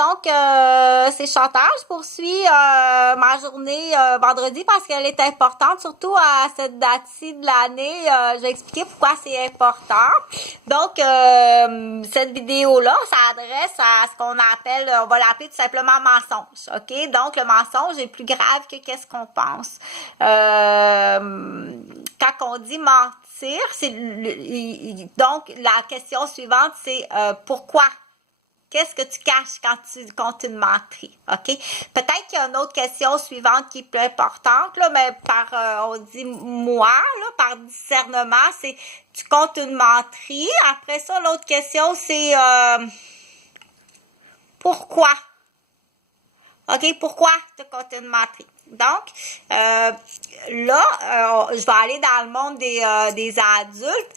Donc, c'est Chantal. Je poursuis ma journée vendredi parce qu'elle est importante, surtout à cette date-ci de l'année. Je vais expliquer pourquoi c'est important. Donc, cette vidéo-là s'adresse à ce qu'on appelle, on va l'appeler tout simplement mensonge. OK? Donc, le mensonge est plus grave que qu'est-ce qu'on pense. Quand on dit mentir, donc la question suivante, c'est pourquoi? Qu'est-ce que tu caches quand tu comptes une menterie? OK? Peut-être qu'il y a une autre question suivante qui est plus importante, là, mais on dit moi, là, par discernement, c'est tu comptes une menterie. Après ça, l'autre question, c'est pourquoi? OK? Pourquoi tu comptes une menterie? Donc, là, je vais aller dans le monde des adultes.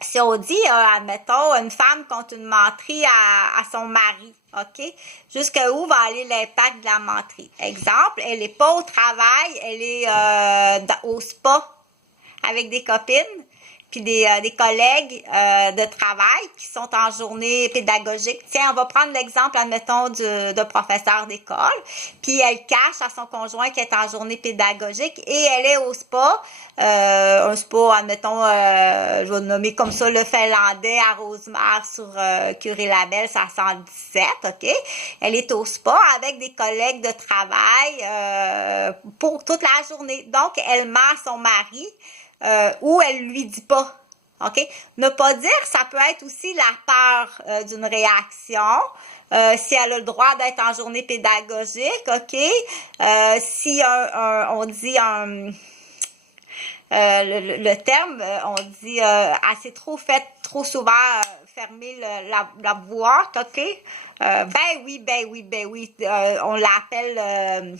Si on dit, admettons, une femme compte une menterie à son mari, OK? Jusqu'où va aller l'impact de la menterie? Exemple, elle n'est pas au travail, elle est au spa avec des copines, puis des collègues de travail qui sont en journée pédagogique. Tiens, on va prendre l'exemple, admettons, de professeur d'école, puis elle cache à son conjoint qu'elle est en journée pédagogique et elle est au spa, un spa, admettons, je vais le nommer comme ça, le Finlandais à Rosemère sur Curie-Labelle, 517, OK? Elle est au spa avec des collègues de travail pour toute la journée. Donc, elle ment à son mari, ou elle lui dit pas. OK? Ne pas dire, ça peut être aussi la peur d'une réaction. Si elle a le droit d'être en journée pédagogique, OK? Si on dit le terme, on dit assez trop fait, trop souvent fermer la boîte, OK? Ben oui, on l'appelle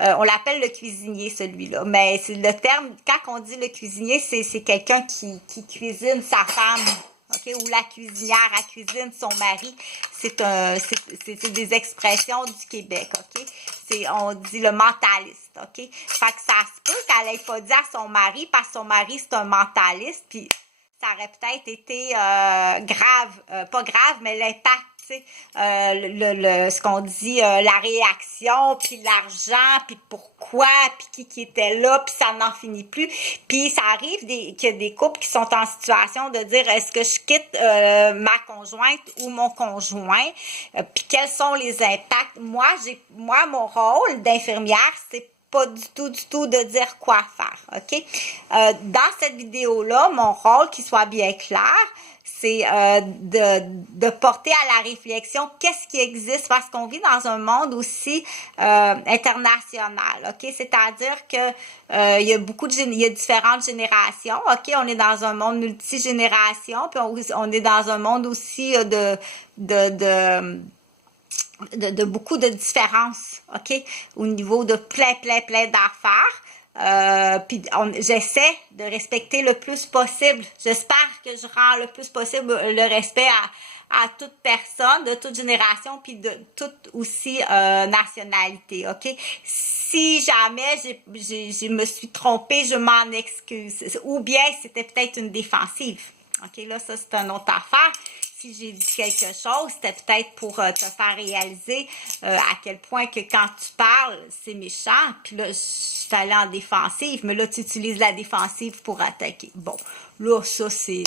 on l'appelle le cuisinier, celui-là. Mais c'est le terme, quand on dit le cuisinier, c'est quelqu'un qui cuisine sa femme, OK? Ou la cuisinière, elle cuisine son mari. C'est des expressions du Québec, OK? On dit le mentaliste, OK? Fait que ça se peut qu'elle ait pas dit à son mari, parce que son mari, c'est un mentaliste, puis ça aurait peut-être été grave, pas grave, mais l'impact, ce qu'on dit, la réaction, puis l'argent, puis pourquoi, puis qui était là, puis ça n'en finit plus. Puis ça arrive qu'il y a des couples qui sont en situation de dire, est-ce que je quitte ma conjointe ou mon conjoint, puis quels sont les impacts. Moi, mon rôle d'infirmière, c'est pas du tout de dire quoi faire, OK? Dans cette vidéo-là, mon rôle, qu'il soit bien clair, c'est de porter à la réflexion qu'est-ce qui existe, parce qu'on vit dans un monde aussi international, OK? C'est-à-dire que il y a différentes générations, OK? On est dans un monde multigénération, puis on est dans un monde aussi de beaucoup de différences, OK? Au niveau de plein d'affaires. Puis j'essaie de respecter le plus possible. J'espère que je rends le plus possible le respect à toute personne, de toute génération, puis de toute aussi nationalité, OK? Si jamais je me suis trompée, je m'en excuse. Ou bien c'était peut-être une défensive. OK, là, ça, c'est une autre affaire. Si j'ai dit quelque chose, c'était peut-être pour te faire réaliser à quel point que quand tu parles, c'est méchant. Puis là, je suis allée en défensive, mais là, tu utilises la défensive pour attaquer. Bon, là, ça, c'est...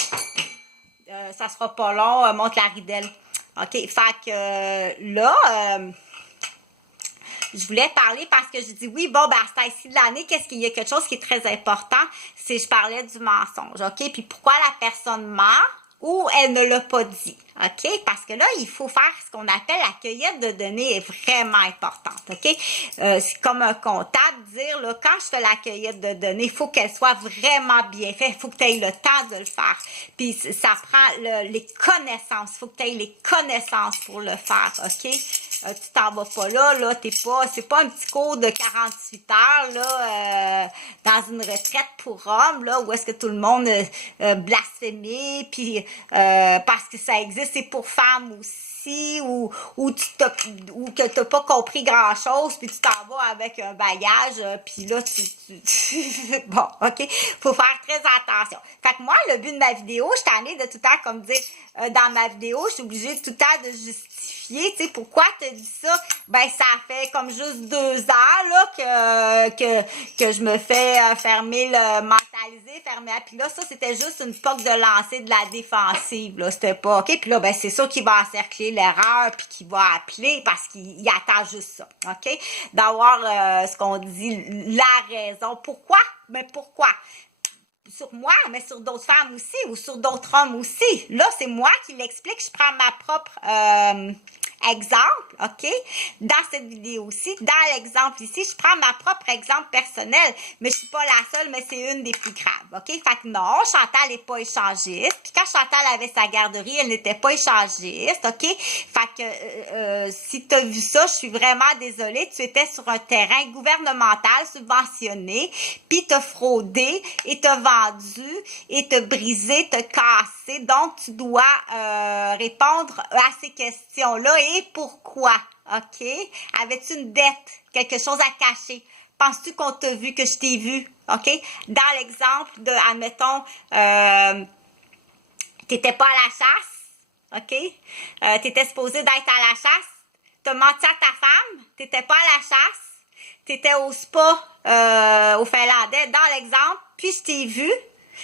ça sera pas long, monte la ridelle. OK, fait que là... je voulais parler parce que je dis oui, bon, ben, à cette ici de l'année, qu'est-ce qu'il y a quelque chose qui est très important, c'est je parlais du mensonge, OK? Puis pourquoi la personne ment ou elle ne l'a pas dit, OK? Parce que là, il faut faire ce qu'on appelle la cueillette de données est vraiment importante, OK? C'est comme un comptable, dire, là, quand je fais la cueillette de données, il faut qu'elle soit vraiment bien faite, il faut que tu aies le temps de le faire. Puis ça prend les connaissances, il faut que tu aies les connaissances pour le faire, OK? tu t'en vas pas là, c'est pas un petit cours de 48 heures, là, dans une retraite pour hommes, là, où est-ce que tout le monde blasphémé, puis parce que ça existe, c'est pour femmes aussi, ou que t'as pas compris grand chose, puis tu t'en vas avec un bagage, puis là bon, ok, faut faire très attention. Fait que moi, le but de ma vidéo, je t'en ai de tout le temps comme dire dans ma vidéo, je suis obligée tout le temps de justifier, tu sais, pourquoi t'as dit ça? Ben, ça fait comme juste 2 ans, là, que je me fais fermer le mentalisé, fermer, puis là, ça, c'était juste une porte de lancer de la défensive, là, c'était pas, ok? Puis là, ben, c'est ça qui va encercler l'erreur, puis qui va appeler, parce qu'il attend juste ça, ok? D'avoir, ce qu'on dit, la raison. Pourquoi? Mais pourquoi? Sur moi, mais sur d'autres femmes aussi, ou sur d'autres hommes aussi. Là, c'est moi qui l'explique. Je prends ma propre exemple, OK? Dans cette vidéo-ci, dans l'exemple ici, je prends ma propre exemple personnel, mais je suis pas la seule, mais c'est une des plus graves, OK? Fait que non, Chantal n'est pas échangiste. Puis quand Chantal avait sa garderie, elle n'était pas échangiste, OK? Fait que si tu as vu ça, je suis vraiment désolée. Tu étais sur un terrain gouvernemental subventionné, puis t'as fraudé et t'as vendu et t'as brisé, t'as cassé. Donc, tu dois répondre à ces questions-là et pourquoi, OK? Avais-tu une dette, quelque chose à cacher? Penses-tu qu'on t'a vu, que je t'ai vu, OK? Dans l'exemple de, admettons, t'étais pas à la chasse, OK? T'étais supposé d'être à la chasse, t'as menti à ta femme, t'étais pas à la chasse, t'étais au spa au Finlandais, dans l'exemple, puis je t'ai vu,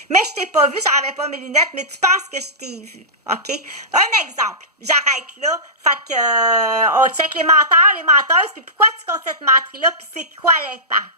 mais je t'ai pas vu, j'avais pas mes lunettes, mais tu penses que je t'ai vu, OK? Un exemple, j'arrête là, fait que on check les menteurs, les menteuses, puis pourquoi tu comptes cette menterie-là, puis c'est quoi l'impact?